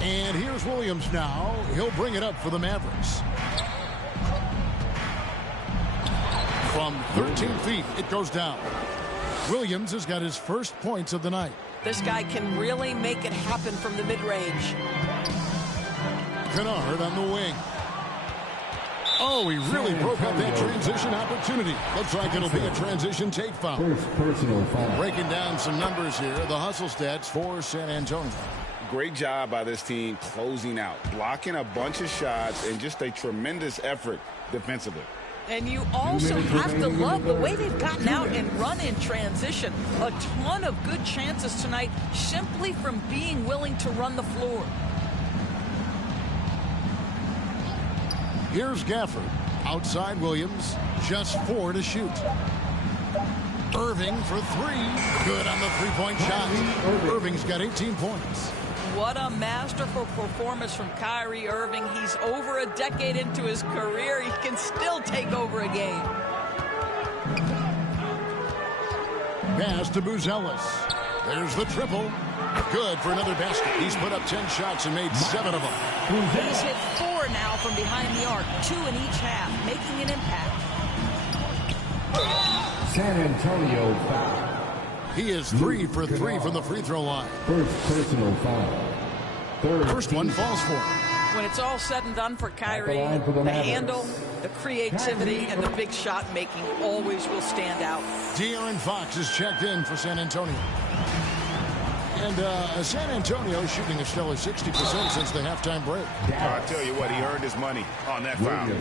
And here's Williams now. He'll bring it up for the Mavericks. From 13 feet, it goes down. Williams has got his first points of the night. This guy can really make it happen from the mid-range. Kennard on the wing. Oh, he really broke up that transition opportunity. Looks like it'll be a transition take foul. First personal foul. Breaking down some numbers here. The hustle stats for San Antonio. Great job by this team closing out, blocking a bunch of shots, and just a tremendous effort defensively. And you also have to love the way they've gotten out and run in transition. A ton of good chances tonight simply from being willing to run the floor. Here's Gafford. Outside Williams. Just 4 to shoot. Irving for 3. Good on the three-point shot. Irving's got 18 points. What a masterful performance from Kyrie Irving. He's over a decade into his career. He can still take over a game. Pass to Buzelis. There's the triple. Good for another basket. He's put up 10 shots and made 7 of them. He's hit 4 now from behind the arc, 2 in each half, making an impact. San Antonio foul. He is 3 for 3 from the free throw line. First personal foul. First one falls for him. When it's all said and done for Kyrie, the handle, the creativity, and the big shot making always will stand out. De'Aaron Fox is checked in for San Antonio. And San Antonio shooting a stellar 60% since the halftime break. I'll tell you what, he earned his money on that foul.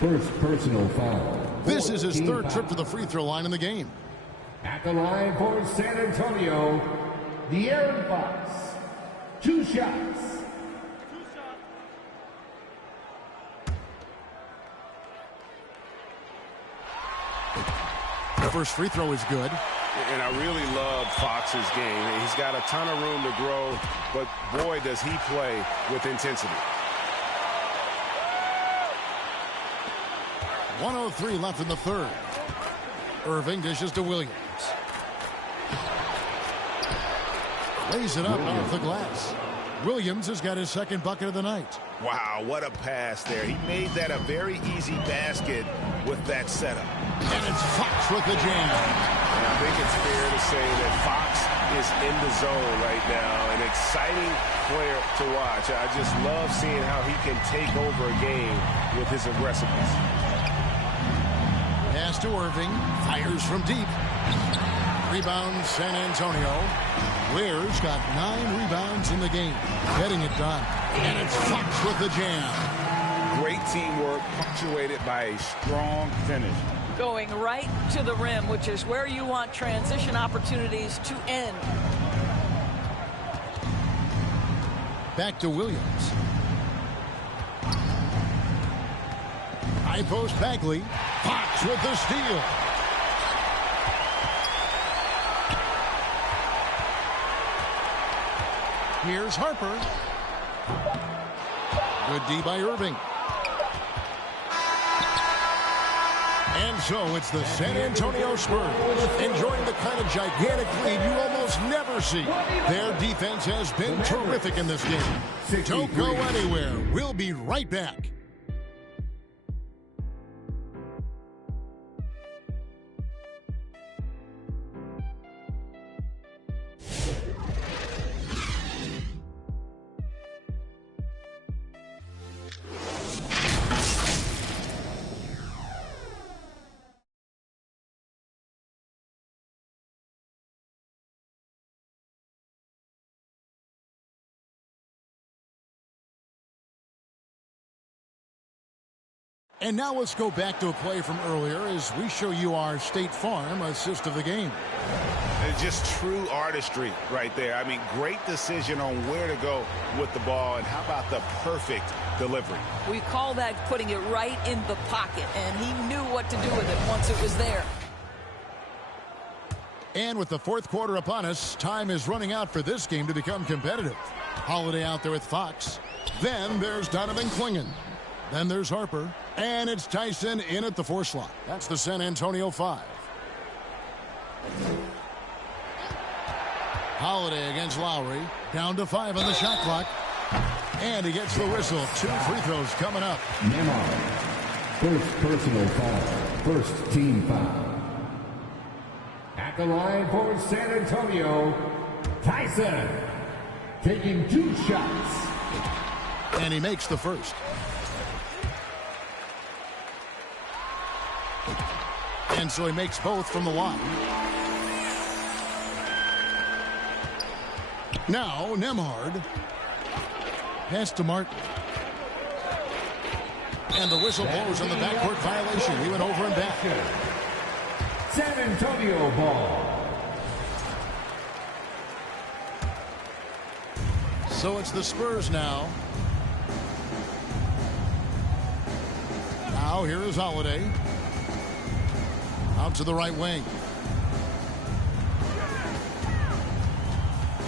First personal foul. This is his 3rd trip to the free throw line in the game. At the line for San Antonio, De'Aaron Fox. 2 shots. The first free throw is good. And I really love Fox's game. He's got a ton of room to grow, but boy, does he play with intensity. 1:03 left in the third. Irving dishes to Williams. Lays it up off the glass. Williams has got his 2nd bucket of the night. Wow, what a pass there. He made that a very easy basket with that setup. And it's Fox with the jam. And I think it's fair to say that Fox is in the zone right now. An exciting player to watch. I just love seeing how he can take over a game with his aggressiveness. Pass to Irving. Fires from deep. Rebound San Antonio. Ware's got 9 rebounds in the game. Getting it done. And it's Fox with the jam. Great teamwork punctuated by a strong finish. Going right to the rim, which is where you want transition opportunities to end. Back to Williams. High post Bagley. Fox with the steal. Here's Harper. Good D by Irving. And so it's the San Antonio Spurs enjoying the kind of gigantic lead you almost never see. Their defense has been terrific in this game. Don't go anywhere. We'll be right back. And now let's go back to a play from earlier as we show you our State Farm assist of the game. It's just true artistry right there. I mean, great decision on where to go with the ball, and how about the perfect delivery? We call that putting it right in the pocket, and he knew what to do with it once it was there. And with the fourth quarter upon us, time is running out for this game to become competitive. Holiday out there with Fox. Then there's Donovan Clingan. Then there's Harper. And it's Tyson in at the 4 slot. That's the San Antonio 5. Holiday against Lowry. Down to 5 on the shot clock. And he gets the whistle. 2 free throws coming up. Nembhard. First personal foul. First team foul. At the line for San Antonio, Tyson. Taking 2 shots. And he makes the first. And so he makes both from the line. Now, Nembhard. Pass to Martin. And the whistle blows on the backcourt violation. He went over and back. San Antonio ball. So it's the Spurs now. Now here is Holiday. Out to the right wing.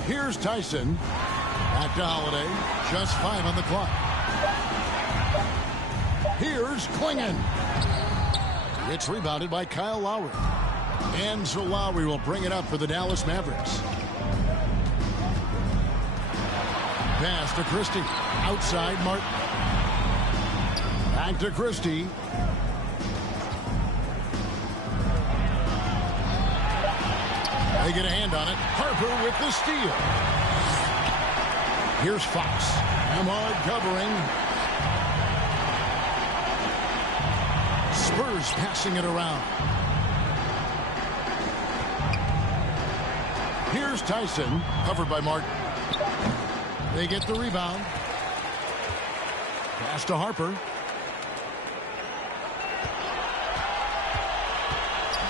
Here's Tyson. Back to Holiday. Just 5 on the clock. Here's Clingan. It's rebounded by Kyle Lowry. And so Lowry will bring it up for the Dallas Mavericks. Pass to Christie. Outside Martin. Back to Christie. They get a hand on it. Harper with the steal. Here's Fox. Nembhard covering. Spurs passing it around. Here's Tyson. Covered by Martin. They get the rebound. Pass to Harper.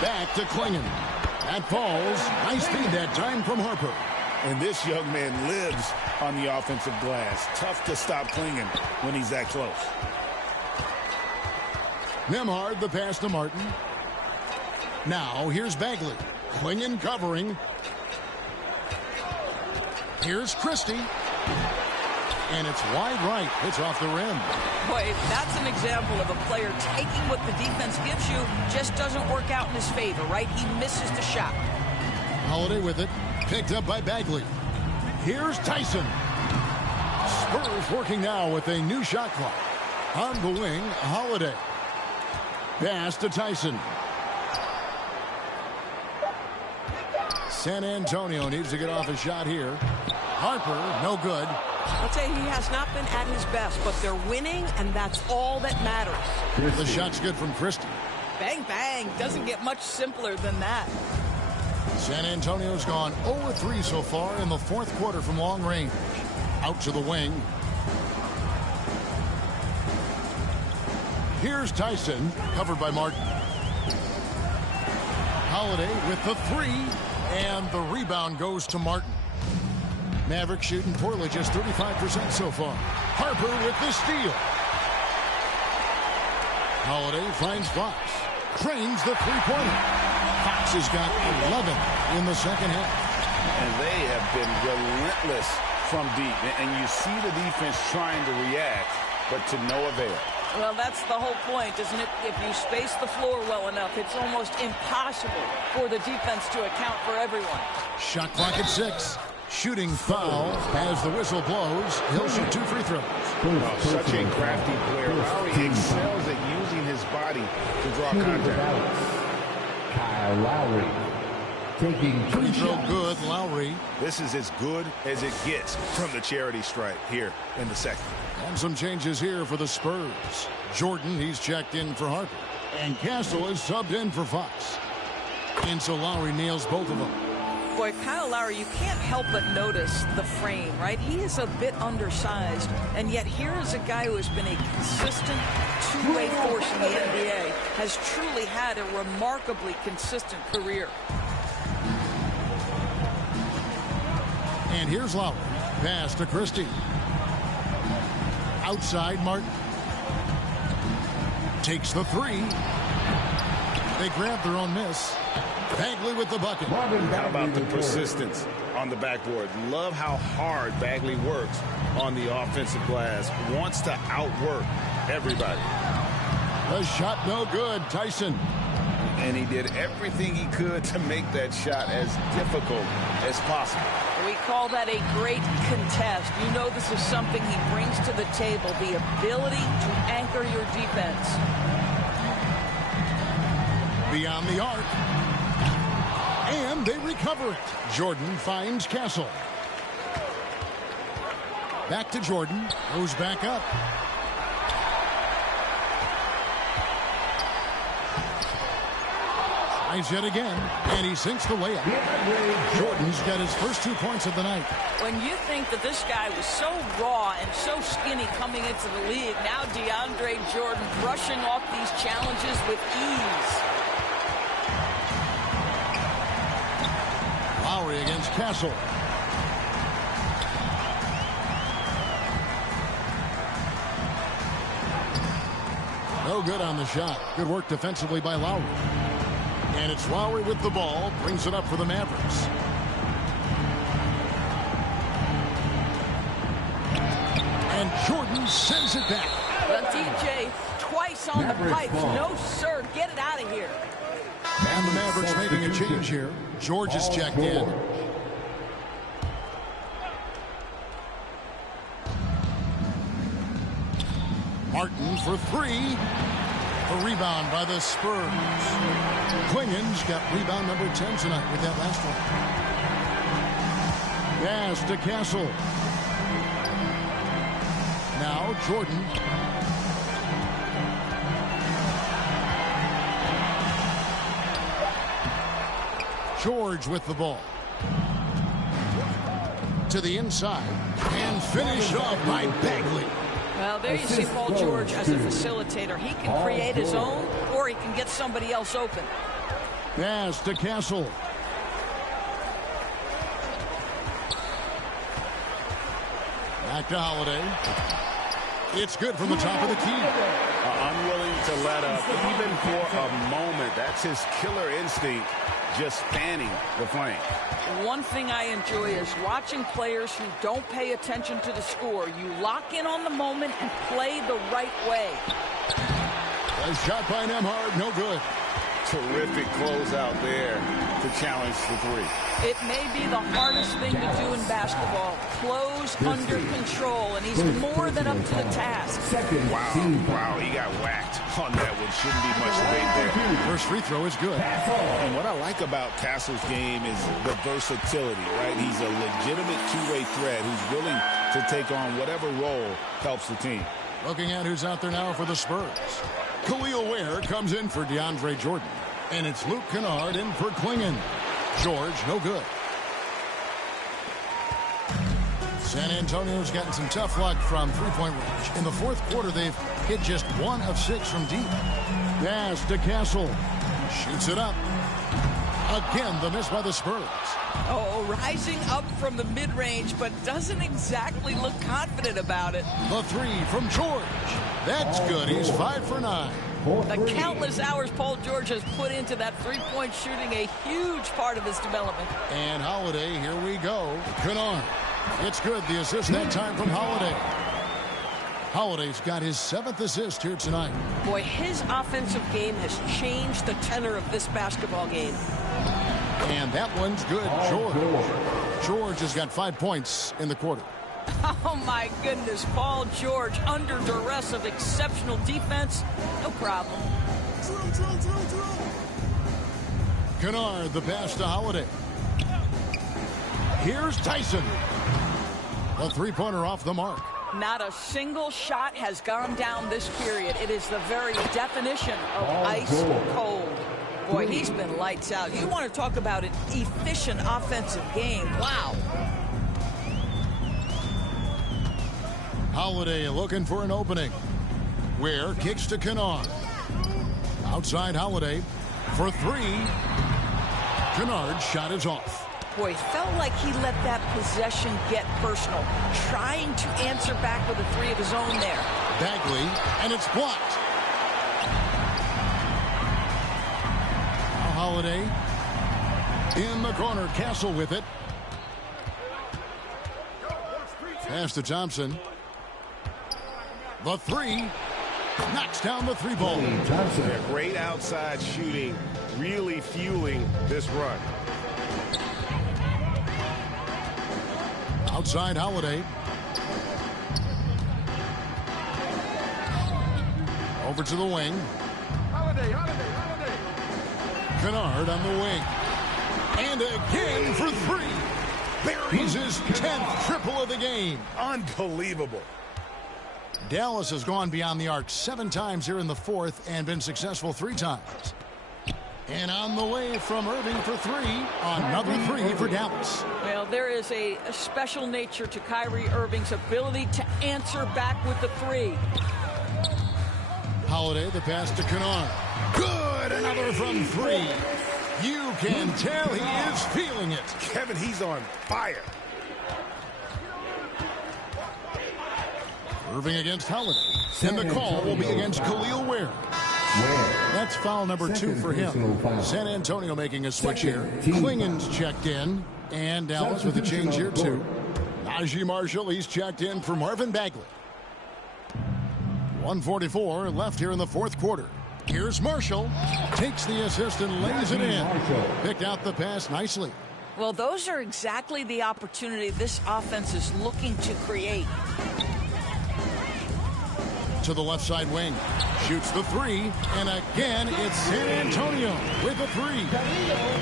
Back to Clingan. That falls. Nice feed that time from Harper. And this young man lives on the offensive glass. Tough to stop Clingan when he's that close. Nembhard, the pass to Martin. Now here's Bagley. Clingan covering. Here's Christie. And it's wide right. It's off the rim. Boy, that's an example of a player taking what the defense gives you, just doesn't work out in his favor, right? He misses the shot. Holiday with it. Picked up by Bagley. Here's Tyson. Spurs working now with a new shot clock. On the wing, Holiday. Pass to Tyson. San Antonio needs to get off a shot here. Harper, no good. I'd say he has not been at his best, but they're winning, and that's all that matters. The shot's good from Christie. Bang, bang. Doesn't get much simpler than that. San Antonio's gone 0-3 so far in the fourth quarter from long range. Out to the wing. Here's Tyson, covered by Martin. Holiday with the 3, and the rebound goes to Martin. Mavericks shooting poorly, just 35% so far. Harper with the steal. Holiday finds Fox. Cranes the three-pointer. Fox has got 11 in the second half. And they have been relentless from deep. And you see the defense trying to react, but to no avail. Well, that's the whole point, isn't it? If you space the floor well enough, it's almost impossible for the defense to account for everyone. Shot clock at 6. Shooting foul as the whistle blows. He'll shoot 2 free throws. Oh, such a crafty player. Lowry excels at using his body to draw contact. Kyle Lowry taking 2 free throw shots. Good, Lowry. This is as good as it gets from the charity stripe here in the second. And some changes here for the Spurs. Jordan, he's checked in for Harper. And Castle is subbed in for Fox. And so Lowry nails both of them. Boy, Kyle Lowry, you can't help but notice the frame, right? He is a bit undersized, and yet here is a guy who has been a consistent two-way force in the NBA, has truly had a remarkably consistent career. And here's Lowry. Pass to Christie. Outside, Martin. Takes the three. They grab their own miss. Bagley with the bucket. How about the persistence on the backboard? Love how hard Bagley works on the offensive glass. Wants to outwork everybody. The shot no good. Tyson. And he did everything he could to make that shot as difficult as possible. We call that a great contest. You know this is something he brings to the table, the ability to anchor your defense. Beyond the arc. And they recover it. Jordan finds Castle. Back to Jordan. Goes back up. Tries yet again. And he sinks the layup. Jordan's got his first 2 points of the night. When you think that this guy was so raw and so skinny coming into the league, now DeAndre Jordan brushing off these challenges with ease. Lowry against Castle. No good on the shot. Good work defensively by Lowry. And it's Lowry with the ball. Brings it up for the Mavericks. And Jordan sends it back. Well, DJ, twice on the pipes. No, sir. Get it out of here. And the Mavericks making a change here. George is checked in. Martin for three. A rebound by the Spurs. Klingen's got rebound number 10 tonight with that last one. Pass to Castle. Now Jordan. George with the ball. To the inside. And finish off by Bagley. Well, there you see Paul George as a facilitator. He can create his own, or he can get somebody else open. Pass to Castle. Back to Holiday. It's good from the top of the key. Unwilling to let up, even for a moment. That's his killer instinct, just fanning the flame. One thing I enjoy is watching players who don't pay attention to the score. You lock in on the moment and play the right way. A shot by Nembhard, no good. Terrific closeout there to challenge the three. It may be the hardest thing to do in basketball. Close under control, and he's more than up to the task. Wow, he got whacked on that one. Shouldn't be much debate there. First free throw is good. And what I like about Castle's game is the versatility, right? He's a legitimate two-way threat who's willing to take on whatever role helps the team. Looking at who's out there now for the Spurs. Khalil Ware comes in for DeAndre Jordan. And it's Luke Kennard in for Klingen. George, no good. San Antonio's gotten some tough luck from three-point range. In the fourth quarter, they've hit just 1 of 6 from deep. Pass to Castle. Shoots it up. Again, the miss by the Spurs. Oh, rising up from the mid-range, but doesn't exactly look confident about it. The three from George. That's good. He's 5 for 9. The countless hours Paul George has put into that three-point shooting, a huge part of his development. And Holiday, here we go. Kennard. It's good. The assist that time from Holiday. Holiday's got his 7th assist here tonight. Boy, his offensive game has changed the tenor of this basketball game. And that one's good. George has got 5 points in the quarter. Oh, my goodness. Paul George under duress of exceptional defense. No problem. Kennard, the pass to Holiday. Here's Tyson. A three-pointer off the mark. Not a single shot has gone down this period. It is the very definition of ice cold. Boy, he's been lights out. You want to talk about an efficient offensive game. Wow. Holiday looking for an opening. Ware kicks to Kennard. Outside Holiday for three. Kennard's shot is off. Boy, felt like he let that possession get personal, trying to answer back with a three of his own there. Bagley, and it's blocked. Now Holiday in the corner. Castle with it. Pass to Thompson. The three. Knocks down the three ball. Yeah, great outside shooting, really fueling this run. Outside Holiday. Over to the wing. Holiday. Kennard on the wing. And again for three. Buries his 10th triple of the game. Unbelievable. Dallas has gone beyond the arc 7 times here in the fourth and been successful 3 times. And on the way from Irving for three. Another three for Dallas. Well, there is a special nature to Kyrie Irving's ability to answer back with the three. Holiday, the pass to Kennard. Good! Another from three. You can tell he is feeling it. Kevin, he's on fire. Irving against Holiday. And the call will be against Khalil Ware. That's foul number 2 for him. San Antonio making a switch here. Klingen's checked in. And Dallas with a change here too. Najee Marshall, he's checked in for Marvin Bagley. 1:44 left here in the fourth quarter. Here's Marshall. Takes the assist and lays it in. Picked out the pass nicely. Well, those are exactly the opportunity this offense is looking to create. To the left side wing. Shoots the three. And again, it's San Antonio with a three.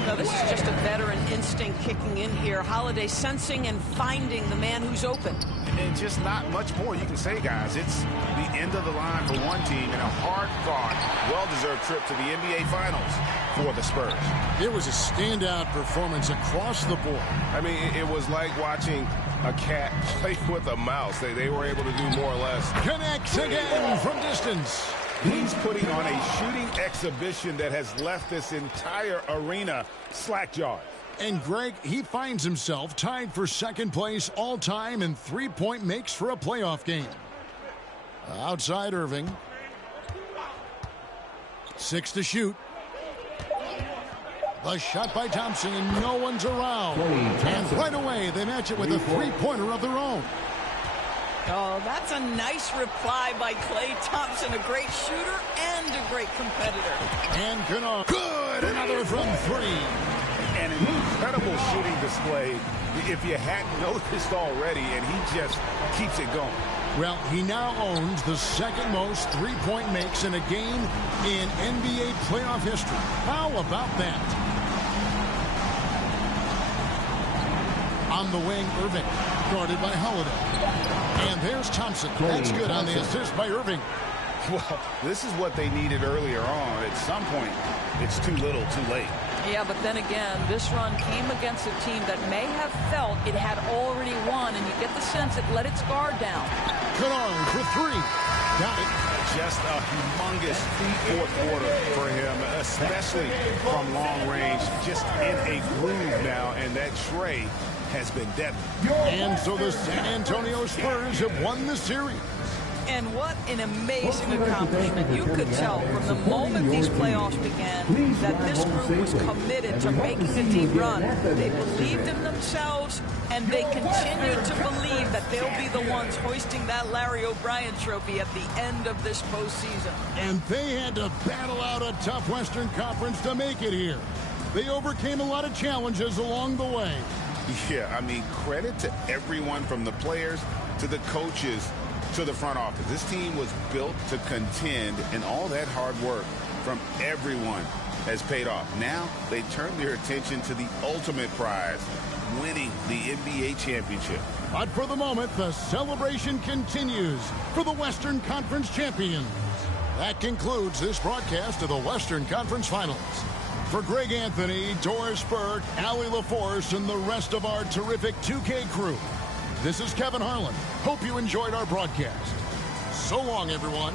No, this is just a veteran instinct kicking in here. Holiday sensing and finding the man who's open. And just not much more you can say, guys. It's the end of the line for one team and a hard-fought, well-deserved trip to the NBA Finals for the Spurs. It was a standout performance across the board. I mean, it was like watching a cat play with a mouse. They were able to do more or less. Connects again from distance. He's putting on a shooting exhibition that has left this entire arena slack-jawed. And Greg, he finds himself tied for second place all time in three-point makes for a playoff game. Outside Irving. 6 to shoot. The shot by Thompson, and no one's around. And right away, they match it with a three-pointer of their own. Oh, that's a nice reply by Klay Thompson. A great shooter and a great competitor. And Kennard. Good! Another from three. And an incredible shooting display if you hadn't noticed already, and he just keeps it going. Well, he now owns the second most three-point makes in a game in NBA playoff history. How about that? On the wing, Irving, guarded by Holiday. And there's Thompson. That's good on the assist by Irving. Well, this is what they needed earlier on. At some point, it's too little, too late. Yeah, but then again, this run came against a team that may have felt it had already won, and you get the sense it let its guard down. Kennard for three. Got it. Just a humongous fourth quarter for him, especially from long range. Just in a groove now, and that tray has been deadly. And so the San Antonio Spurs have won the series. And what an amazing accomplishment. You could tell from the moment these playoffs began that this group was committed to making a deep run. They believed in themselves, and they continue to believe that they'll be the ones hoisting that Larry O'Brien trophy at the end of this postseason. And they had to battle out a tough Western Conference to make it here. They overcame a lot of challenges along the way. Yeah, I mean, credit to everyone from the players to the coaches to the front office. This team was built to contend, and all that hard work from everyone has paid off. Now they turn their attention to the ultimate prize, winning the NBA championship. But for the moment, the celebration continues for the Western Conference champions. That concludes this broadcast of the Western Conference Finals. For Greg Anthony, Doris Burke, Allie LaForce, and the rest of our terrific 2K crew, this is Kevin Harlan. Hope you enjoyed our broadcast. So long, everyone.